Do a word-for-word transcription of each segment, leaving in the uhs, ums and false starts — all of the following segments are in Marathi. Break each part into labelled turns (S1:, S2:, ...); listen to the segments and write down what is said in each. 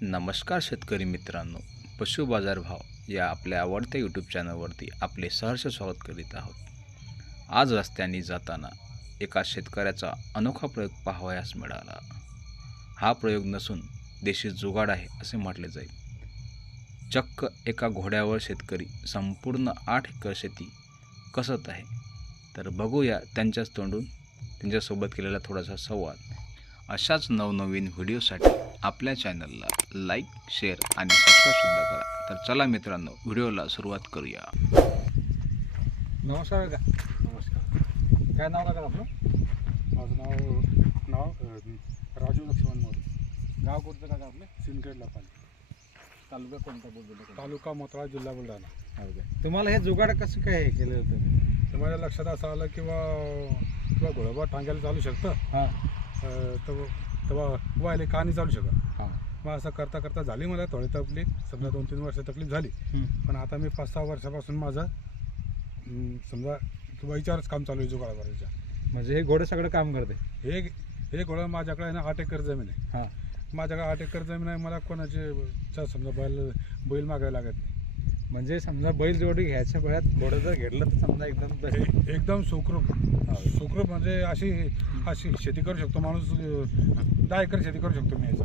S1: नमस्कार शेतकरी मित्रांनो, पशु बाजार भाव या आपल्या आवडत्या यूट्यूब चॅनलवरती आपले सहर्ष स्वागत करीत आहोत। आज रस्त्याने जाताना एका शेतकऱ्याचा अनोखा प्रयोग पाहावयास मिळाला। हा प्रयोग नसून देशी जुगाड आहे असे म्हटले जाईल। चक्क एका घोड्यावर शेतकरी संपूर्ण आठ एकर शेती कसत आहे। तर बघूया त्यांच्याच तोंडून त्यांच्यासोबत केलेला थोडासा संवाद। अशाच नवनवीन व्हिडिओसाठी आपल्या चॅनलला लाईक, शेअर आणि सबस्क्राईब सुद्धा करा। तर चला मित्रांनो, व्हिडिओला सुरुवात करूया।
S2: नमस्कार का
S3: नमस्कार.
S2: काय नाव का आपलं?
S3: माझं नाव नाव अ, राजू लक्ष्मण मोरे.
S2: गाव कोणतं का आपलं?
S3: सिंदखेडला पाणी.
S2: तालुका कोणता बोलतो?
S3: तालुका मोताळा, जिल्हा बुलढाणा.
S2: तुम्हाला हे जुगाड कसं काय हे केलं होतं?
S3: तर माझ्या लक्षात असं आलं किंवा किंवा घोडोबा टांग्याला चालू शकतं,
S2: हां
S3: तर तेव्हा व्हायला कहाणी चालू शकत.
S2: हां
S3: मग असं करता करता झाली मला थोडी तकलीफ, समजा दोन तीन वर्ष तकलीफ झाली. पण आता मी पाच सहा वर्षापासून माझं अं, समजा किंवा विचारच काम चालू आहे जुगाड करायच्या.
S2: म्हणजे हे घोडं सगळं काम करते?
S3: हे हे घोडं माझ्याकडे आहे ना आठ एकर जमीन आहे.
S2: हां
S3: माझ्याकडे आठ एकर जमीन आहे. मला कोणाचे चा समजा बैल बैल मागायला लागत नाही.
S2: म्हणजे समजा बैल जोडी घ्यायच्या वेळात घोडं जर घेतलं तर समजा एकदम best.
S3: ए- एकदम सुखरूप सुखरूप म्हणजे अशी अशी शेती करू शकतो माणूस. अं, दहा एकर शेती करू शकतो मी याचा.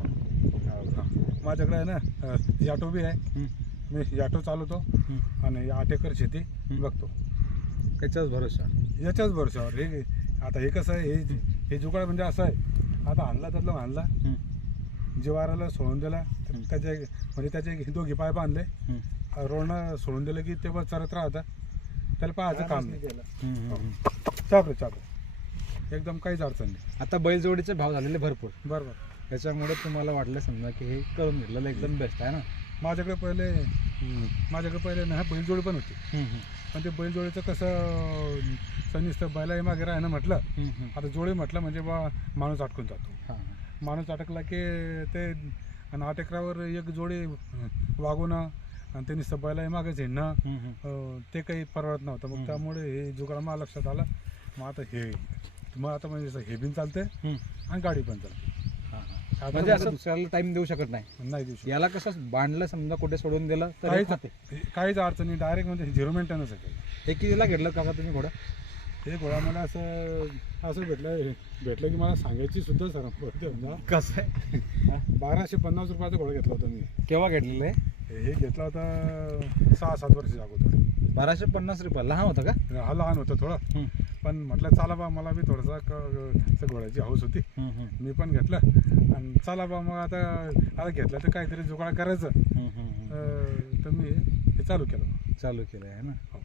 S3: हां. माझ्याकडे आहे ना अं, याटो बी आहे.
S2: हं,
S3: मी याटो चालवतो
S2: हं.
S3: आणि आठ एकर शेती बघतो.
S2: त्याच्याच भरोसा.
S3: याच्याच भरोशावर हे आता हे कसं आहे, हे हे जुगाड म्हणजे असं आहे. आता आणला त्यातलं आणला
S2: हं,
S3: जिवाराला सोडून दिला,
S2: हं.
S3: त्याचे म्हणजे त्याचे दोघी पाय बांधले,
S2: हं.
S3: रोडनं सोडून दिलं की ते बस चरत राहतं. त्याला पाहायचं काम नाही.
S2: हं, हं, हं.
S3: चापरे चापरे एकदम काहीच अडचण नाही.
S2: आता बैलजोडीचे भाव झालेले भरपूर,
S3: बरोबर.
S2: त्याच्यामुळे तुम्हाला वाटलं समजा की हे करून घेतलेलं एकदम बेस्ट आहे ना?
S3: माझ्याकडे पहिले माझ्याकडे पहिले ना बैलजोडी पण होती.
S2: हं, हं,
S3: पण ते बैलजोडीचं कसं सनिस्त बैला मागे राहणं म्हटलं,
S2: हं, हं.
S3: आता जोडी म्हटलं म्हणजे बा माणूस अटकून जातो.
S2: हां
S3: माणूस अटकला की ते आणि आठ एकरावर एक जोडी वागवणं आणि ते नुसतं बैला मागे झेडणं,
S2: हं, हं.
S3: अं, ते काही परवडत नव्हतं. मग
S2: हं.
S3: त्यामुळे हे जुगाड मला लक्षात आलं. मग आता हे मग आता म्हणजे असं हे बिन चालते
S2: हं.
S3: आणि गाडी पण चालते.
S2: हां, हां.
S3: आता
S2: म्हणजे असं
S3: मला
S2: दुसऱ्याला टाइम देऊ शकत नाही.
S3: नाही देऊ शकत.
S2: याला कसं बांधलं समजा कुठे सोडून दिलं तर हे
S3: काहीच
S2: खाते.
S3: काहीच अडचणी डायरेक्ट म्हणजे झिरो मेंटेनन्स आहे.
S2: हे कितीला घेतलं काका तुम्ही घोडा?
S3: हे घोडा मला असं असं भेटलं भेटलं की मला सांगायची सुद्धा सर पडते. समजा
S2: कसं आहे?
S3: बाराशे पन्नास रुपयाचा घोडा घेतला होता मी.
S2: केव्हा घेतलेलं आहे?
S3: हे घेतला होता सहा सात वर्ष अगोदर.
S2: बाराशे पन्नास रुपये लहान होता का?
S3: हा लहान होतं थोडं,
S2: हं,
S3: पण म्हटलं चला बा, मला बी थोडंसं क- घोड्याची हौस होती.
S2: हं, हं,
S3: मी पण घेतलं आणि चला बा मग आता आता घेतलं तर काहीतरी जुगाड करायचं.
S2: हं, हं, हं.
S3: अं, तर मी हे चालू केलं.
S2: चालू केलं आहे ना?
S3: हो.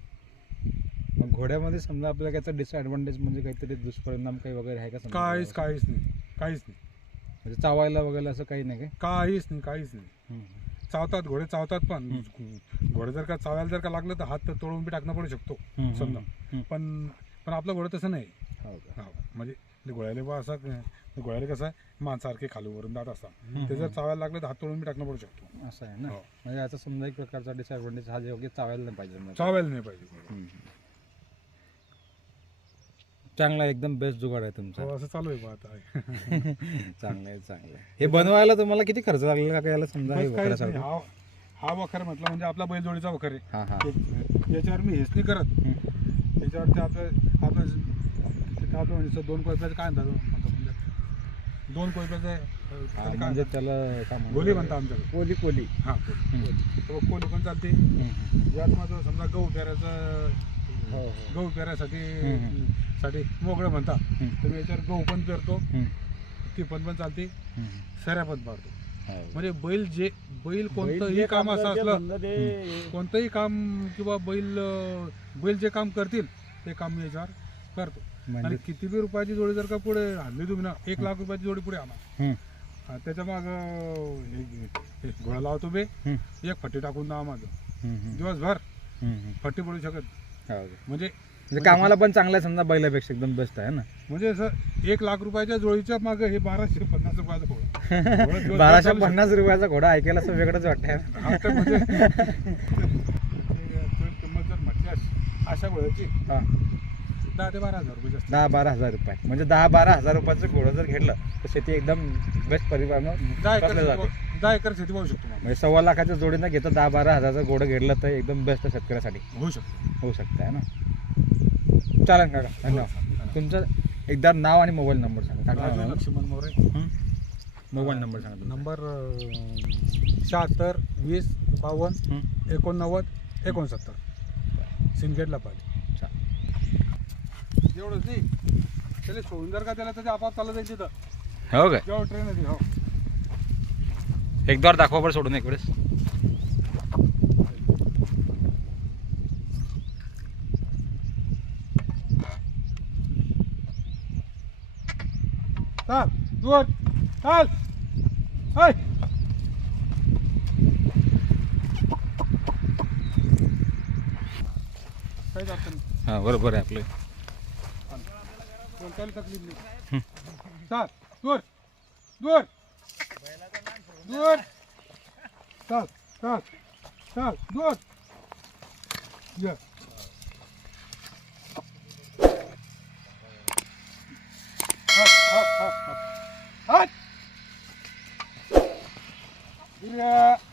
S2: मग घोड्यामध्ये समजा आपल्याला त्याचा डिसएडव्हान्टेज म्हणजे काहीतरी दुष्परिणाम काही वगैरे आहे का समजा?
S3: काहीच काहीच नाही काहीच नाही
S2: म्हणजे चावायला वगैरे असं काही नाही काय?
S3: काहीच नाही काहीच नाही.
S2: हं,
S3: चावतात घोडे चावतात, पण घोडे जर का चावायला जर का लागलं तर हात तर तोडून बी टाकणं पडू शकतो
S2: हं,
S3: समजा.
S2: हं.
S3: पण पण आपलं घोडं तसं नाही.
S2: हो का?
S3: हो, म्हणजे घोड्याला बा असं घोड्याला कसं आहे माणसारखे खालूवरून दात असतात.
S2: हं,
S3: ते जर
S2: हं.
S3: चावायला लागलं तर हात तोडून बी टाकणं पडू शकतो.
S2: असं आहे ना?
S3: हो.
S2: म्हणजे याचा समजा एक प्रकारचा डिसएडव्हान्टेज हा जे चावायला नाही पाहिजे म्हणजे.
S3: चावायला नाही पाहिजे घोडं.
S2: हं, हं. चांगला आहे, एकदम बेस्ट जुगाड आहे तुमचा.
S3: हो, असं चालू आहे बा आता.
S2: चांगलं आहे चांगलं आहे. हे बनवायला तुम्हाला किती खर्च लागला का याला समजा हे
S3: बस काहीच नाही.
S2: वखरासारखं?
S3: हा हा वखर म्हटलं म्हणजे आपला बैलजोडीचा वखर आहे.
S2: हां हां.
S3: एक- याच्यावर मी हेच नाही करत.
S2: हं.
S3: याच्यावर ते आपलं आपलं ते आपलं म्हणजे दोन कोयप्याचं काय म्हणतात म्हणतात म्हणजे दोन कोयप्याचं अं,
S2: हां,
S3: काय
S2: म्हणजे त्याला काय म्हणतात?
S3: गोली म्हणतात आमच्याकडे.
S2: कोली कोली.
S3: हां
S2: हं.
S3: तर कोली पण चालते.
S2: हं, हं.
S3: यात माझं समजा गहू पेरायचं
S2: हो हो.
S3: गहू पेरायसाठी
S2: हं,
S3: साठी मोगळं म्हणतात.
S2: हं.
S3: तर मी याच्यावर गहू पण पेरतो,
S2: हं,
S3: ती पण पण चालते,
S2: हं.
S3: सऱ्या पण पाडतो.
S2: हो.
S3: म्हणजे बैल जे बैल कोणतंही काम असं असलं,
S2: हं.
S3: कोणतंही काम किंवा बैल बैल जे काम करतील ते काम मी याच्यावर करतो. आणि
S2: म्हणजे
S3: किती बी रुपयाची जोडी जर का पुढे आणली तुम्ही ना, एक लाख रुपयाची जोडी पुढे आणा,
S2: हं,
S3: हा, त्याच्या माग घोडा लावतो बे,
S2: हं,
S3: एक फट्टी टाकून द्या माझं
S2: हं, हं.
S3: दिवसभर
S2: हं, हं.
S3: फट्टी पडू शकत.
S2: हो का?
S3: म्हणजे
S2: म्हणजे कामाला पण चांगला आहे समजा बैलापेक्षा एकदम बेस्ट आहे ना?
S3: म्हणजे असं एक लाख रुपयाच्या जोडीच्या मागे हे बाराशे पन्नास रुपयाचं घोडा. घोडा दिवसभर
S2: बाराशे
S3: चालू
S2: पन्नास रुपयाचा घोडा ऐकायला असं वेगळंच वाटतंय.
S3: शकतो. हा, तर म्हणजे ते किंमत जर म्हटली अशी- अशा घोड्याची
S2: हां,
S3: दहा ते बारा हजार रुपये जास्त.
S2: दहा बारा हजार रुपये म्हणजे दहा बारा हजार रुपयाचं घोडं जर घेतलं तर शेती एकदम बेस्ट परिवार
S3: दहा
S2: करलं
S3: एकर
S2: जाते.
S3: दहा एकर शेती पाहू शकतो माणूस.
S2: म्हणजे सव्वा लाखाच्या जोडीनं घेतं दहा बारा हजाराचं घोडं घेतलं तर एकदम बेस्ट शेतकऱ्यासाठी
S3: होऊ शकतो.
S2: होऊ शकतं आहे ना. चालेल काका, धन्यवाद. तुमचं एकदा नाव आणि मोबाईल नंबर सांगा.
S3: राजू
S2: काका
S3: लक्ष्मण मोरे.
S2: मोबाईल नंबर सांगा तुमचा.
S3: नंबर शहात्तर वीस बावन्न
S2: हं.
S3: एकोणनव्वद एकोणसत्तर सिंदखेडला पाहिजे. एवढंच नाही, त्याला सोडून जर का त्याला त्याच्या आपाप चालत जाईल तिथं
S2: हो काय
S3: जेव्हा ट्रेन येते. हो
S2: एकदा दाखवा बरं सोडून एक वेळेस.
S3: चाल दूर चाल. हाय काही जात नाही.
S2: हां बरोबर आहे आपलं.
S3: कोणत्याही तकलीफ नाही. चाल दूर दूर दूर चाल चाल चाल दूर ये. हात हात हात हात.